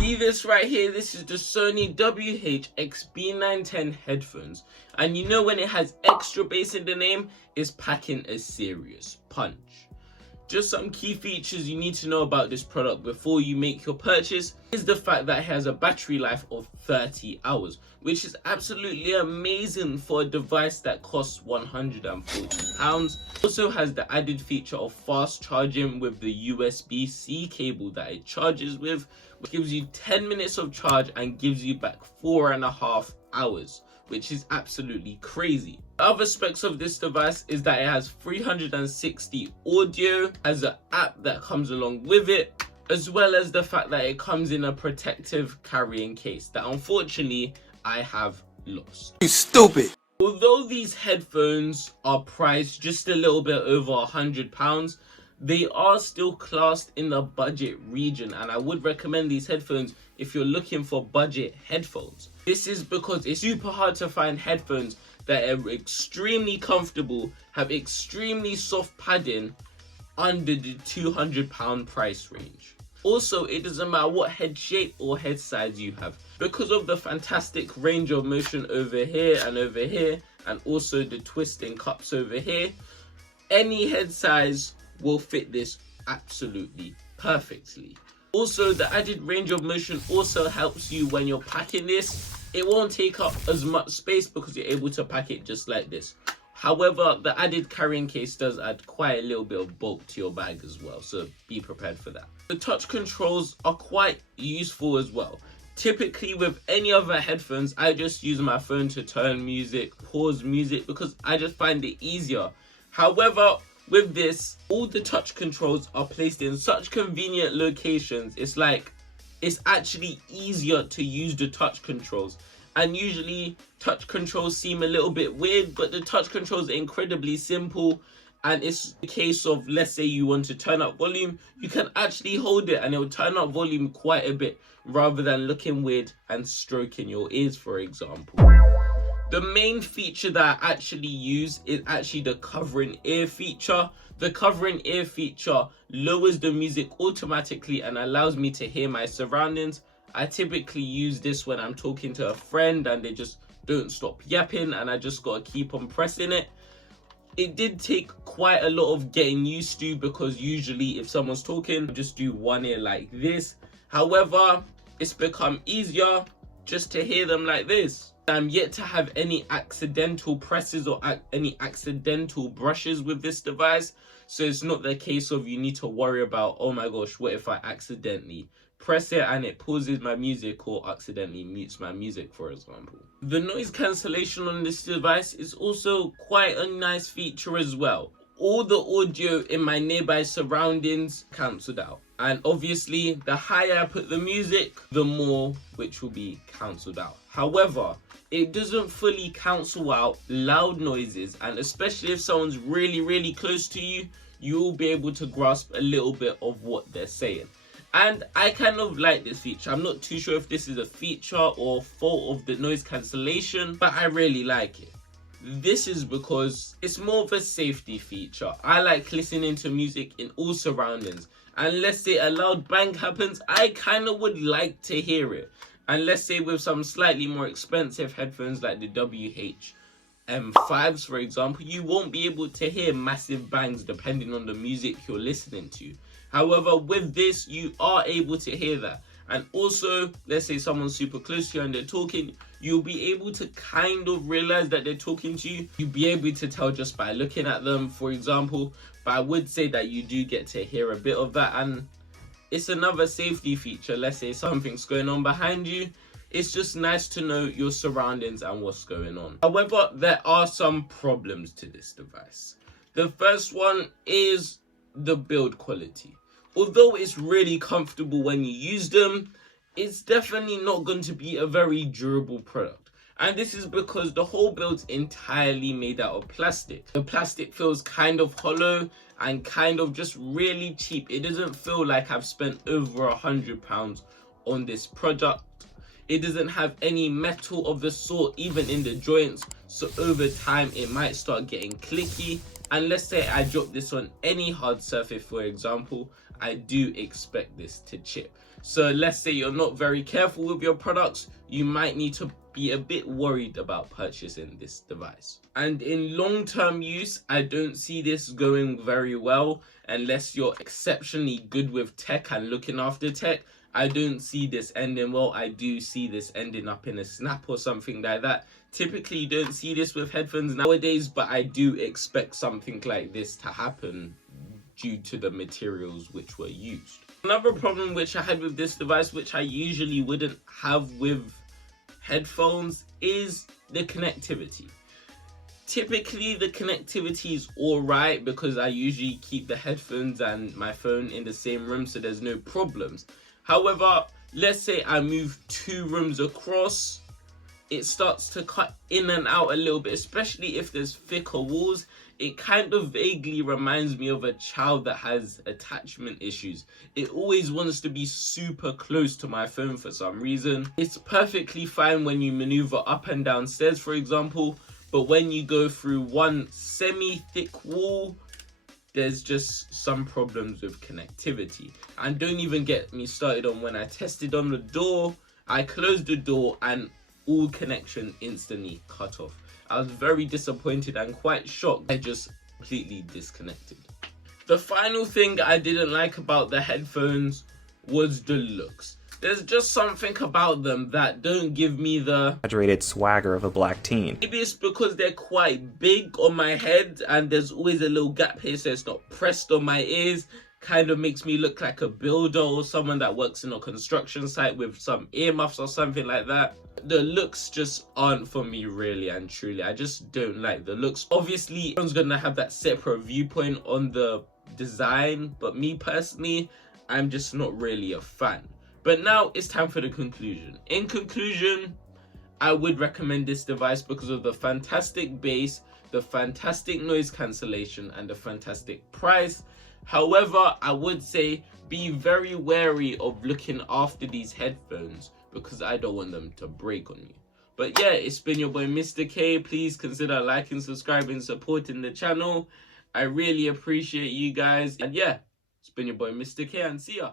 See this right here? This is the Sony XB910n headphones. And you know when it has extra bass in the name, it's packing a serious punch. Just some key features you need to know about this product before you make your purchase is the fact that it has a battery life of 30 hours, which is absolutely amazing for a device that costs £140. Also has the added feature of fast charging with the USB-C cable that it charges with, which gives you 10 minutes of charge and gives you back 4.5 hours, which is absolutely crazy. The other specs of this device is that it has 360 audio, has an app that comes along with it, as well as the fact that it comes in a protective carrying case that unfortunately I have lost. You stupid! Although these headphones are priced just a little bit over £100, they are still classed in the budget region, and I would recommend these headphones if you're looking for budget headphones. This is because it's super hard to find headphones that are extremely comfortable, have extremely soft padding under the £200 price range. Also, it doesn't matter what head shape or head size you have, because of the fantastic range of motion over here, and also the twisting cups over here, any head size will fit this absolutely perfectly. Also, the added range of motion also helps you when you're packing this. It won't take up as much space because you're able to pack it just like this. However, the added carrying case does add quite a little bit of bulk to your bag as well, so be prepared for that. The touch controls are quite useful as well. Typically with any other headphones, I just use my phone to turn music, pause music, because I just find it easier. However, with this, all the touch controls are placed in such convenient locations. It's actually easier to use the touch controls. And usually touch controls seem a little bit weird, but the touch controls are incredibly simple. And it's a case of, let's say you want to turn up volume, you can actually hold it and it will turn up volume quite a bit rather than looking weird and stroking your ears, for example. The main feature that I actually use is actually the covering ear feature. The covering ear feature lowers the music automatically and allows me to hear my surroundings. I typically use this when I'm talking to a friend and they just don't stop yapping and I just gotta keep on pressing it. It did take quite a lot of getting used to, because usually if someone's talking, I just do one ear like this. However, it's become easier just to hear them like this. I'm yet to have any accidental presses or any accidental brushes with this device, so it's not the case of you need to worry about, oh my gosh, what if I accidentally press it and it pauses my music or accidentally mutes my music, for example. The noise cancellation on this device is also quite a nice feature as well. All the audio in my nearby surroundings cancelled out, and obviously the higher I put the music, the more which will be cancelled out. However, it doesn't fully cancel out loud noises, and especially if someone's really close to you, you will be able to grasp a little bit of what they're saying. And I kind of like this feature. I'm not too sure if this is a feature or fault of the noise cancellation, but I really like it. This is because it's more of a safety feature. I like listening to music in all surroundings, and let's say a loud bang happens, I kind of would like to hear it. And let's say with some slightly more expensive headphones like the WH-M5s, for example, you won't be able to hear massive bangs depending on the music you're listening to. However, with this, you are able to hear that. And also, let's say someone's super close to you and they're talking, you'll be able to kind of realize that they're talking to you. You'll be able to tell just by looking at them, for example. But I would say that you do get to hear a bit of that, and it's another safety feature. Let's say something's going on behind you. It's just nice to know your surroundings and what's going on. However, there are some problems to this device. The first one is the build quality. Although it's really comfortable when you use them, it's definitely not going to be a very durable product. And this is because the whole build's entirely made out of plastic. The plastic feels kind of hollow and kind of just really cheap. It doesn't feel like I've spent over £100 on this product. It doesn't have any metal of the sort, even in the joints. So over time, it might start getting clicky. And let's say I drop this on any hard surface, for example, I do expect this to chip. So let's say you're not very careful with your products, you might need to be a bit worried about purchasing this device. And in long-term use, I don't see this going very well unless you're exceptionally good with tech and looking after tech. I don't see this ending well. I do see this ending up in a snap or something like that. Typically, you don't see this with headphones nowadays, but I do expect something like this to happen due to the materials which were used. Another problem which I had with this device, which I usually wouldn't have with headphones, is the connectivity. Typically the connectivity is alright because I usually keep the headphones and my phone in the same room, so there's no problems. However, let's say I move 2 rooms across, it starts to cut in and out a little bit, especially if there's thicker walls. It kind of vaguely reminds me of a child that has attachment issues. It always wants to be super close to my phone for some reason. It's perfectly fine when you maneuver up and down stairs, for example, but when you go through one semi-thick wall, there's just some problems with connectivity. And don't even get me started on when I tested on the door, I closed the door and all connection instantly cut off. I was very disappointed and quite shocked. I just completely disconnected. The final thing I didn't like about the headphones was the looks. There's just something about them that don't give me the exaggerated swagger of a black teen. Maybe it's because they're quite big on my head and there's always a little gap here so it's not pressed on my ears. Kind of makes me look like a builder or someone that works in a construction site with some earmuffs or something like that. The looks just aren't for me really and truly. I just don't like the looks. Obviously, everyone's gonna have that separate viewpoint on the design, but me personally, I'm just not really a fan. But now it's time for the conclusion. In conclusion, I would recommend this device because of the fantastic bass, the fantastic noise cancellation, and the fantastic price. However, I would say be very wary of looking after these headphones because I don't want them to break on you. But yeah, it's been your boy Mr. K. Please consider liking, subscribing, supporting the channel. I really appreciate you guys. And yeah, it's been your boy Mr. K and see ya.